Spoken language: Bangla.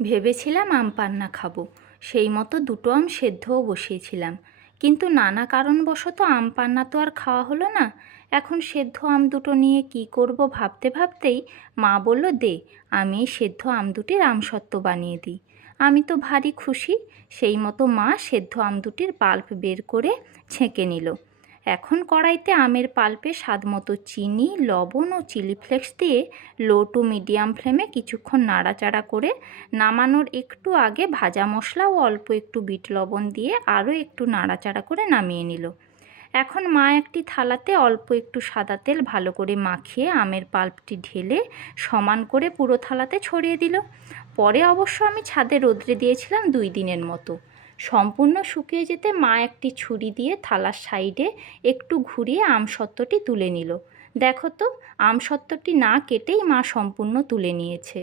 ভেবেছিলাম আম পান্না খাবো, সেই মতো দুটো আম সেদ্ধও বসিয়েছিলাম। কিন্তু নানা কারণবশত আম পান্না তো আর খাওয়া হলো না। এখন সেদ্ধ আম দুটো নিয়ে কি করব ভাবতে ভাবতেই মা বলল, দে আমি এই সেদ্ধ আম দুটির আমসত্ত্ব বানিয়ে দিই। আমি তো ভারী খুশি। সেই মতো মা সেদ্ধ আম দুটির পাল্প বের করে ছেঁকে নিল। এখন কড়াইতে আমের পাল্পে স্বাদমতো চিনি, লবণ ও চিলি ফ্লেক্স দিয়ে লো টু মিডিয়াম ফ্লেমে কিছুক্ষণ নাড়াচাড়া করে নামানোর একটু আগে ভাজা মশলা ও অল্প একটু বিট লবণ দিয়ে আরও একটু নাড়াচাড়া করে নামিয়ে নিল। এখন মা একটি থালাতে অল্প একটু সাদা তেল ভালো করে মাখিয়ে আমের পাল্পটি ঢেলে সমান করে পুরো থালাতে ছড়িয়ে দিল। পরে অবশ্য আমি ছাদে রোদ্রে দিয়েছিলাম 2 দিনের মতো। সম্পূর্ণ শুকিয়ে যেতে মা একটি ছুরি দিয়ে থালার সাইডে একটু ঘুরিয়ে আমসত্ত্বটি তুলে নিল। দেখো তো, আমসত্ত্বটি না কেটেই মা সম্পূর্ণ তুলে নিয়েছে।